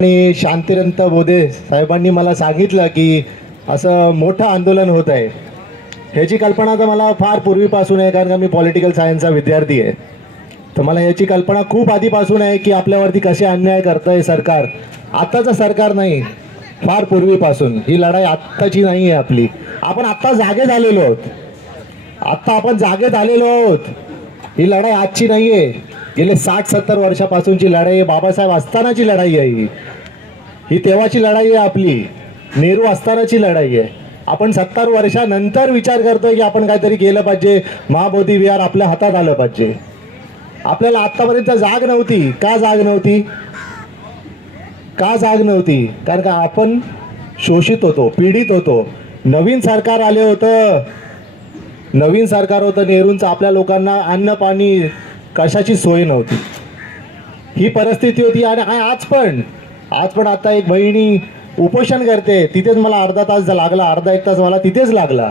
आणि शांतिरंत बोधे साहेबांनी मला सांगितलं की असं मोठं आंदोलन होत आहे. ह्याची कल्पना तर मला फार पूर्वीपासून आहे कारण का मी पॉलिटिकल सायन्सचा विद्यार्थी आहे. तर मला ह्याची कल्पना खूप आधीपासून आहे की आपल्यावरती कसे अन्याय करतं आहे सरकार. आत्ताचं सरकार नाही फार पूर्वीपासून. ही लढाई आत्ताची नाही आहे आपली. आपण आत्ता जागे झालेलो आहोत. आत्ता आपण जागे झालेलो आहोत. ही लढाई आजची नाही आहे गेले साठ सत्तर वर्षापासूनची लढाई आहे. बाबासाहेब असतानाची लढाई आहे ही. ही तेव्हाची लढाई आहे आपली. नेहरू असतानाची लढाई आहे. आपण सत्तर वर्षानंतर विचार करतोय की आपण काहीतरी केलं पाहिजे. महाबोधी विहार आपल्या हातात आलं पाहिजे. आपल्याला आत्तापर्यंत जाग नव्हती. का जाग नव्हती? का जाग नव्हती? कारण का आपण शोषित होतो पीडित होतो. नवीन सरकार आले होतं. नवीन सरकार होतं नेहरूंचं. आपल्या लोकांना अन्न पाणी कशाची सोय नव्हती. ही परिस्थिती होती आणि आज पण आज पण आता एक बहिणी उपोषण करते तिथेच मला अर्धा तास लागला अर्धा एक तास मला तिथेच लागला.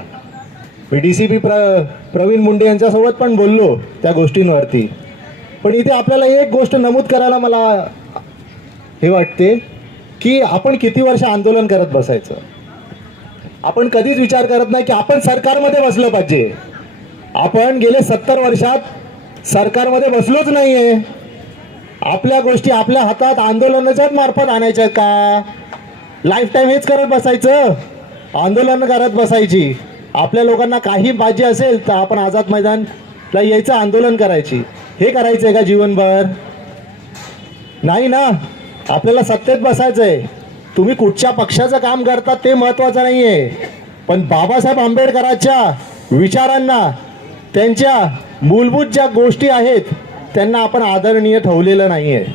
मी डी सी पी प्र प्रवीण मुंडे यांच्यासोबत पण बोललो त्या गोष्टींवरती. पण इथे आपल्याला एक गोष्ट नमूद करायला मला हे वाटते की आपण किती वर्ष आंदोलन करत बसायचं? आपण कधीच विचार करत नाही की आपण सरकारमध्ये बसलं पाहिजे. आपण गेले सत्तर वर्षात सरकारमध्ये बसलोच नाहीये. आपल्या गोष्टी आपल्या हातात आंदोलनाच्याच मार्फत आणायच्या का? लाईफ टाईम हेच करत बसायचं. आंदोलन करत बसायची. आपल्या लोकांना काही बाजी असेल तर आपण आझाद मैदानला यायचं आंदोलन करायची. हे करायचं आहे का जीवनभर? नाही ना. आपल्याला सत्तेत बसायचं आहे तुम्ही कुठच्या पक्षाचं काम करतात ते महत्त्वाचं नाही आहे पण बाबासाहेब आंबेडकरांच्या विचारांना त्यांच्या मूलभूत ज्या गोष्टी आहेत त्यांना आपण आदरणीय ठेवलेलं नाही आहे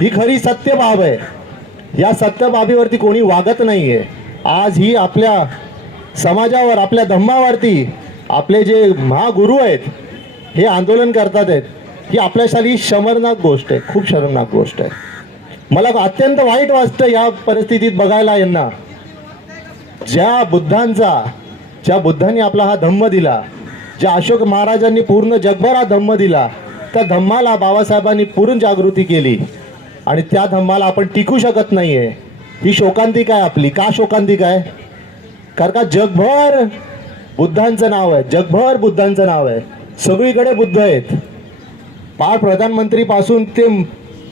ही खरी सत्य बाब आहे. या सत्य बाबीवरती कोणी वागत नाही आहे आज ही आपल्या समाजावर आपल्या धम्मावरती आपले जे महागुरू आहेत हे आंदोलन करतात आहेत ही आपल्यासाठी शमरनाक गोष्ट आहे. खूप शरमनाक गोष्ट आहे. मला अत्यंत वाईट वाटतं या परिस्थितीत बघायला यांना. ज्या बुद्धांचा ज्या बुद्धांनी आपला हा धम्म दिला ज्या अशोक महाराजांनी पूर्ण जगभरात धम्म दिला त्या धम्माला बाबासाहेबांनी पूर्ण जागृती केली. आणि त्या धम्माला आपण टिकू शकत नाही आहे ही शोकांतिका आहे आपली? का शोकांतिका आहे कारण का जगभर बुद्धांचं नाव आहे. जगभर बुद्धांचं नाव आहे. सगळीकडे बुद्ध आहेत. पार प्रधानमंत्रीपासून ते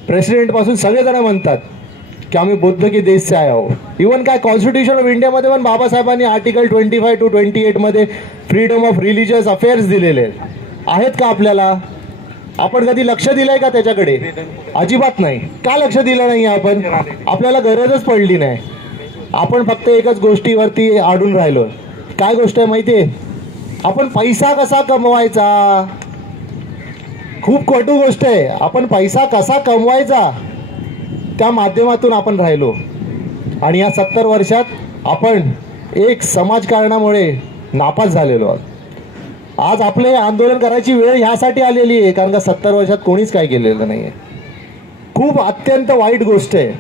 प्रेसिडेंटपासून सगळेजण म्हणतात. की आम्ही बुद्ध की देश से आया हो इवन काय कॉन्स्टिट्यूशन ऑफ इंडियामध्ये पण बाबासाहेबांनी article twenty five two twenty एटमध्ये freedom of religious affairs दिलेले आहेत. आहेत का आपल्याला? आपण कधी लक्ष दिलंय का त्याच्याकडे? अजिबात नाही. का लक्ष दिलं नाही आपण? आपल्याला गरजच पडली नाही. आपण फक्त एकच गोष्टीवरती आडून राहिलो. काय गोष्ट आहे माहिती आहे आपण पैसा कसा कमवायचा? खूप कटू गोष्ट आहे. आपण पैसा कसा कमवायचा? त्या माध्यमातून आपण राहिलो. आणि या सत्तर वर्षात आपण एक समाजकारणामुळे नापास झालेलो आहोत. आज आपले आंदोलन करायची वेळ ह्यासाठी आलेली आहे कारण का सत्तर वर्षात कोणीच काय केलेलं नाही आहे खूप अत्यंत वाईट गोष्ट आहे.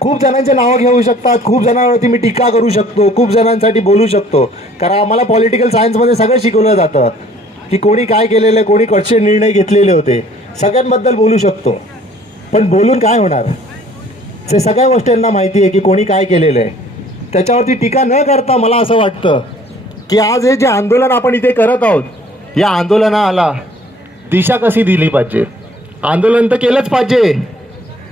खूप जणांचे नावं घेऊ शकतात खूप जणांवरती मी टीका करू शकतो खूप जणांसाठी बोलू शकतो. कारण आम्हाला पॉलिटिकल सायन्समध्ये सगळं शिकवलं जातं की कोणी काय केलेलं आहे कोणी कसे निर्णय घेतलेले होते. सगळ्यांबद्दल बोलू शकतो. पण बोलून काय होणार? ते सगळ्या गोष्टींना माहिती आहे की कोणी काय केलेलं आहे त्याच्यावरती टीका न करता मला असं वाटतं की आज हे जे आंदोलन आपण इथे करत आहोत या आंदोलनाला दिशा कशी दिली पाहिजे? आंदोलन तर केलंच पाहिजे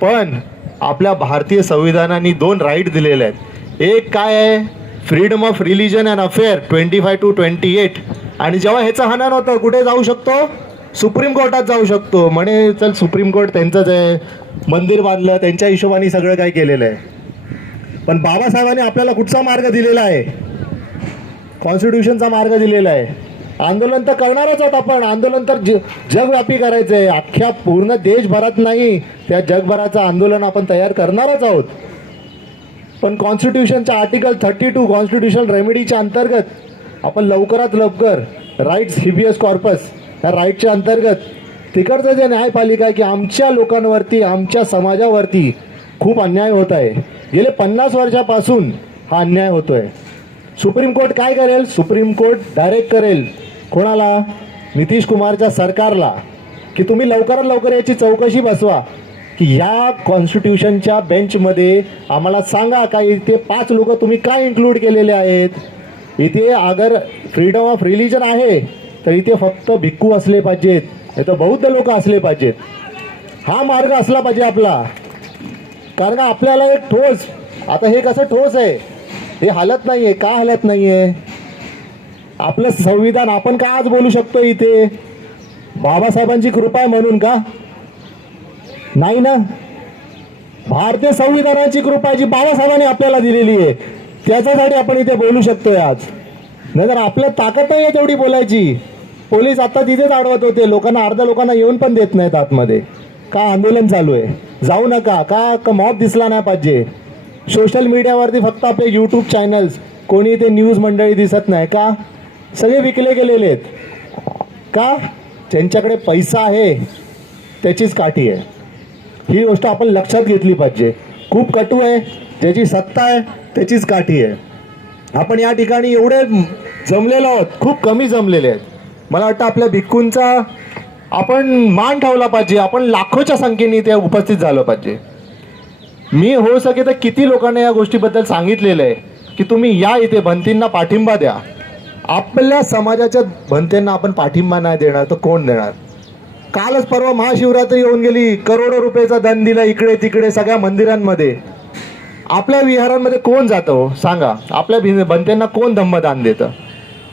पण आपल्या भारतीय संविधानाने दोन राईट दिलेले आहेत. एक काय आहे? Freedom of religion and affair twenty five two twenty eight आणि जेव्हा ह्याचं हनन होतं कुठे जाऊ शकतो? सुप्रीम कोर्टात जाऊ शकतो. म्हणे चल सुप्रीम कोर्ट त्यांचंच आहे. मंदिर बांधलं त्यांच्या हिशोबाने सगळं काही केलेलं आहे. पण बाबासाहेबांनी आपल्याला कुठचा मार्ग दिलेला आहे? कॉन्स्टिट्यूशनचा मार्ग दिलेला आहे. आंदोलन तर करणारच आहोत आपण. आंदोलन तर ज जगव्यापी करायचं आहे. अख्ख्या पूर्ण देशभरात नाही. त्या जगभराचं आंदोलन आपण तयार करणारच आहोत. पण कॉन्स्टिट्यूशनच्या आर्टिकल थर्टी टू कॉन्स्टिट्यूशन रेमेडीच्या अंतर्गत आपण लवकरात लवकर राईट्स हिबियस कॉर्पस त्या राईटच्या अंतर्गत तिकडचं जे न्यायपालिका आहे की आमच्या लोकांवरती आमच्या समाजावरती खूप अन्याय होत आहे. गेले पन्नास वर्षापासून हा अन्याय होतो आहे सुप्रीम कोर्ट काय करेल? सुप्रीम कोर्ट डायरेक्ट करेल. कोणाला? नितीश कुमारच्या सरकारला. की तुम्ही लवकरात लवकर याची चौकशी बसवा. की या कॉन्स्टिट्यूशनच्या बेंचमध्ये आम्हाला सांगा का इथे पाच लोक तुम्ही काय इन्क्लूड केलेले आहेत? इथे अगर फ्रीडम ऑफ रिलीजन आहे तर इथे फक्त भिक्खू असले पाहिजेत इथं तर बौद्ध लोक असले पाहिजेत. हा मार्ग असला पाहिजे आपला. कारण आपल्याला एक ठोस आता हे कसं ठोस आहे? हे हालत नाही आहे का हालत नाही आहे आपलं संविधान आपण का आज बोलू शकतो इथे? बाबासाहेबांची कृपा आहे म्हणून का? नाही ना? भारतीय संविधानाची कृपा आहे जी बाबासाहेबांनी आपल्याला दिलेली आहे. त्याच्यासाठी आपण इथे बोलू शकतोय आज. नाहीतर आपल्या ताकद नाही आहे तेवढी बोलायची. पोलीस आता तिथेच अडवत होते. लोकांना अर्ध्या लोकांना येऊन पण देत नाहीत आतमध्ये. का आंदोलन चालू आहे? जाऊ नका. का मॉब दिसला नाही पाहिजे? सोशल मीडियावरती फक्त आपले यूट्यूब चॅनल्स कोणी ते न्यूज मंडळी दिसत नाही का? सगळे विकले गेलेले आहेत. का? ज्यांच्याकडे पैसा आहे. त्याचीच काठी आहे. ही गोष्ट आपण लक्षात घेतली पाहिजे. खूप कटू आहे. ज्याची सत्ता आहे. त्याचीच काठी आहे. आपण या ठिकाणी एवढे जमलेलो आहोत. खूप कमी जमलेले आहेत. मला वाटतं आपल्या भिक्खूंचा आपण मान ठेवला पाहिजे आपण लाखोच्या संख्येने इथे उपस्थित झालं पाहिजे. मी हो सके तर किती लोकांना या गोष्टीबद्दल सांगितलेलं आहे की तुम्ही या इथे भंतींना पाठिंबा द्या. आपल्या समाजाच्या भंतेंना आपण पाठिंबा नाही देणार तर कोण देणार? कालच परवा महाशिवरात्री येऊन गेली करोडो रुपयाचा धन दिला इकडे तिकडे सगळ्या मंदिरांमध्ये. आपल्या विहारांमध्ये कोण जातं हो? सांगा. आपल्या भिं भंतेंना कोण धम्मदान देतं?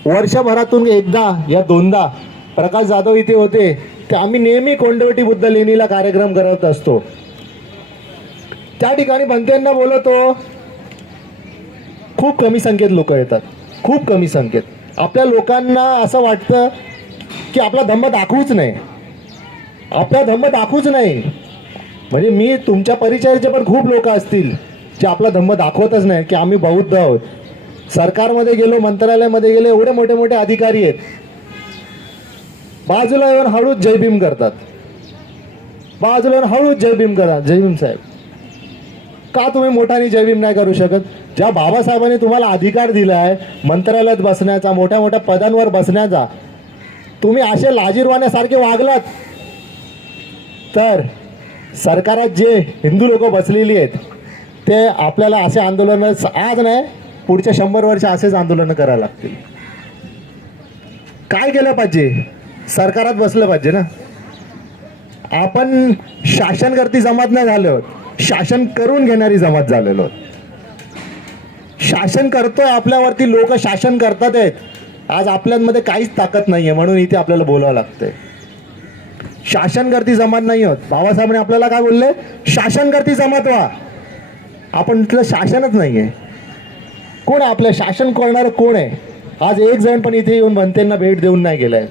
वर्षभरातून एकदा या दोनदा प्रकाश जाधव इथे होते ते आम्ही नेहमी कोंडवटी बुद्ध लेणीला कार्यक्रम करत असतो. त्या ठिकाणी भंतेंना बोलवतो खूप कमी संख्येत लोक येतात. खूप कमी संख्येत. आपल्या लोकांना असं वाटतं की आपला धम्म दाखवूच नाही. आपला धम्म दाखवूच नाही. म्हणजे मी तुमच्या परिचयाचे पण खूप लोक असतील जे आपला धम्म दाखवतच नाही की आम्ही बौद्ध आहोत. सरकारमध्ये गेलो मंत्रालयामध्ये गेलो एवढे मोठे मोठे अधिकारी आहेत. बाजूला येऊन हळूच जयभीम करतात. बाजूला येऊन हळूच जयभीम करा करतात. साहेब. का तुम्ही मोठ्याने जयभीम नाही करू शकत? ज्या बाबासाहेबांनी तुम्हाला अधिकार दिला आहे मंत्रालयात बसण्याचा मोठ्या मोठ्या पदांवर बसण्याचा तुम्ही असे लाजीरवाण्यासारखे वागलात. तर सरकारात जे हिंदू लोक बसलेली आहेत ते आपल्याला असे आंदोलन आज नाही पुढच्या शंभर वर्ष असेच आंदोलनं करायला लागतील. काय केलं पाहिजे? सरकारात बसलं पाहिजे ना. आपण शासन करती जमात नाही झालो आहोत शासन करून घेणारी जमात झालेलो आहोत शासन करतो आपल्यावरती लोक शासन करतात आहेत. आज आपल्यामध्ये काहीच ताकद नाहीये म्हणून इथे आपल्याला बोलावं लागतंय. शासन करती जमात नाही होत. बाबासाहेबांनी आपल्याला काय बोलले? शासन करती जमात व्हा. आपण इथलं शासनच नाहीये. कोण आहे? आपलं शासन करणारं कोण आहे? आज एक जण पण इथे येऊन बनतेंना भेट देऊन नाही गेलाय.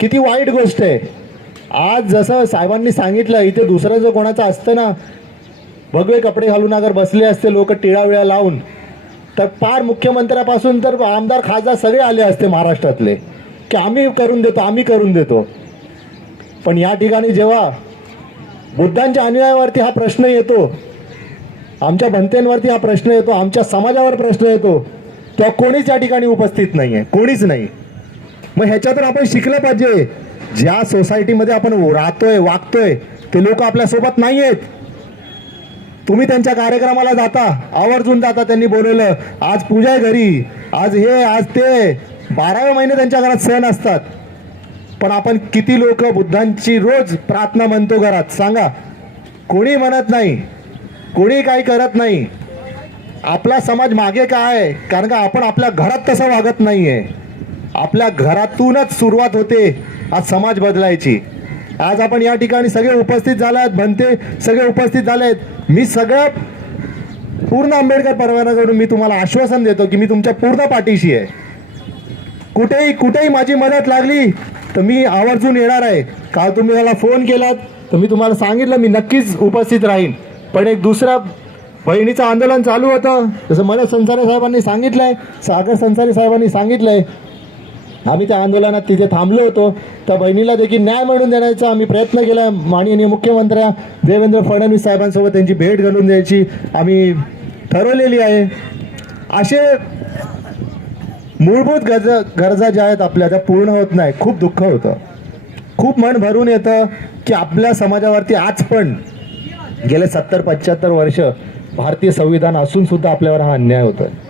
किती वाईट गोष्ट आहे. आज जसं साहेबांनी सांगितलं इथे दुसरं जर कोणाचं असतं ना भगवे कपडे घालून अगर बसले असते लोक टिळाविळा लावून तर पार मुख्यमंत्र्यापासून तर आमदार खासदार सगळे आले असते महाराष्ट्रातले. की आम्ही करून देतो आम्ही करून देतो. पण या ठिकाणी जेव्हा बुद्धांच्या अनुयायावरती हा प्रश्न येतो आमच्या भंतेंवरती हा प्रश्न येतो आमच्या समाजावर प्रश्न येतो. तेव्हा कोणीच या ठिकाणी उपस्थित नाही आहे कोणीच नाही. मग ह्याच्यातून आपण शिकलं पाहिजे. ज्या सोसायटीमध्ये आपण राहतोय वागतोय ते लोक आपल्यासोबत नाही आहेत तुम्ही त्यांच्या कार्यक्रमाला जाता आवर्जून जाता त्यांनी बोलवलं आज पूजा आहे घरी आज हे आज ते. बारावे महिने त्यांच्या घरात सण असतात. पण आपण किती लोक बुद्धांची रोज प्रार्थना म्हणतो घरात सांगा. कोणी म्हणत नाही. कोणी काही करत नाही. आपला समाज मागे काय? आहे कारण का आपण आपल्या घरात तसं वागत नाही आहे आपल्या घरातूनच सुरुवात होते आज समाज बदलायची. आज आपण या ठिकाणी सगळे उपस्थित झाले आहेत बनते सगळे उपस्थित झाले आहेत मी सगळं पूर्ण आंबेडकर परवानाकडून मी तुम्हाला आश्वासन देतो की मी तुमच्या पूर्ण पाठीशी आहे. कुठेही कुठेही माझी मदत लागली तर मी आवर्जून येणार आहे. काल तुम्ही मला फोन केलात तर मी तुम्हाला सांगितलं मी नक्कीच उपस्थित राहीन. पण एक दुसरा बहिणीचं आंदोलन चालू होतं. जसं मला संसारे साहेबांनी सांगितलंय सागर संसारे साहेबांनी सांगितलंय आम्ही त्या आंदोलनात तिथे थांबलो होतो. त्या बहिणीला देखील न्याय मिळवून देण्याचा आम्ही प्रयत्न केला. माननीय मुख्यमंत्र्या देवेंद्र फडणवीस साहेबांसोबत त्यांची भेट घालून द्यायची आम्ही ठरवलेली आहे. असे मूलभूत गरजा गरजा ज्या आहेत आपल्या त्या पूर्ण होत नाही. खूप दुःख होतं. खूप मन भरून येतं की आपल्या समाजावरती आज पण गेले सत्तर पंच्याहत्तर वर्ष भारतीय संविधान असून सुद्धा आपल्यावर हा अन्याय होतो आहे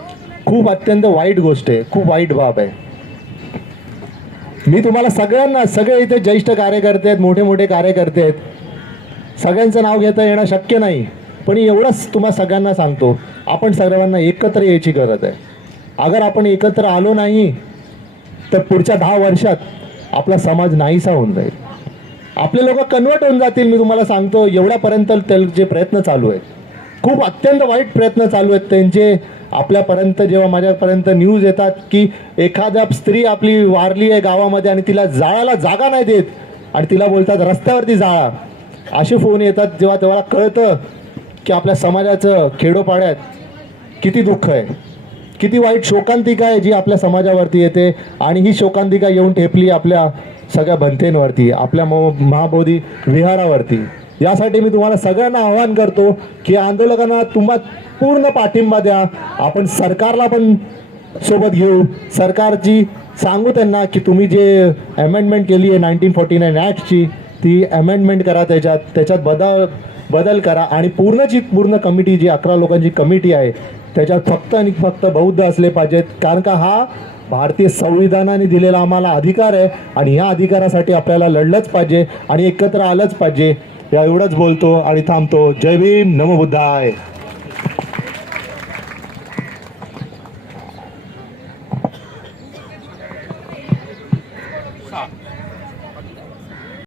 खूप अत्यंत वाईट गोष्ट आहे. खूप वाईट बाब आहे. मी तुम्हाला सगळ्यांना सगळे इथे ज्येष्ठ कार्यकर्ते आहेत मोठे मोठे कार्यकर्ते आहेत. सगळ्यांचं नाव घेता येणं शक्य नाही. पण एवढंच तुम्हा सगळ्यांना सांगतो. आपण सर्वांना एकत्र यायची गरज आहे. अगर आपण एकत्र आलो नाही तर पुढच्या दहा वर्षात आपला समाज नाहीसा होऊन जाईल. आपले लोक कन्वर्ट होऊन जातील मी तुम्हाला सांगतो. एवढ्यापर्यंत त्यांचे प्रयत्न चालू आहेत खूप अत्यंत वाईट प्रयत्न चालू आहेत त्यांचे. आपल्यापर्यंत जेव्हा माझ्यापर्यंत न्यूज येतात की एखाद्या स्त्री आपली वारली आहे गावामध्ये आणि तिला जाळायला जागा नाही देत आणि तिला बोलतात रस्त्यावरती जाळा. असे फोन येतात जेव्हा तेव्हा कळतं की आपल्या समाजाचं खेडोपाड्यात किती दुःख आहे. किती वाईट शोकांतिका आहे जी आपल्या समाजावरती येते आणि ही शोकांतिका येऊन ठेपली आपल्या सगळ्या भंतेंवरती आपल्या महाबोधी विहारावरती. यासाठी मी तुम्हाला सगळ्यांना आवाहन करतो की आंदोलकांना तुम्हा पूर्ण पाठिंबा द्या. आपण सरकारला पण सोबत घेऊ. सरकारची सांगू त्यांना की तुम्ही जे अमेंडमेंट केली आहे नाईन्टीन फोर्टी नाईन ॲक्टची ती अमेंडमेंट करा त्याच्यात. त्याच्यात बदल बदल करा. आणि पूर्णची पूर्ण कमिटी जी अकरा लोकांची कमिटी आहे त्याच्यात फक्त आणि फक्त बौद्ध असले पाहिजेत. कारण का हा भारतीय संविधानाने दिलेला आम्हाला अधिकार आहे आणि या अधिकारासाठी आपल्याला लढलंच पाहिजे आणि एकत्र आलंच पाहिजे. या एवढंच बोलतो आणि थांबतो. जय भीम. नमो बुद्धाय.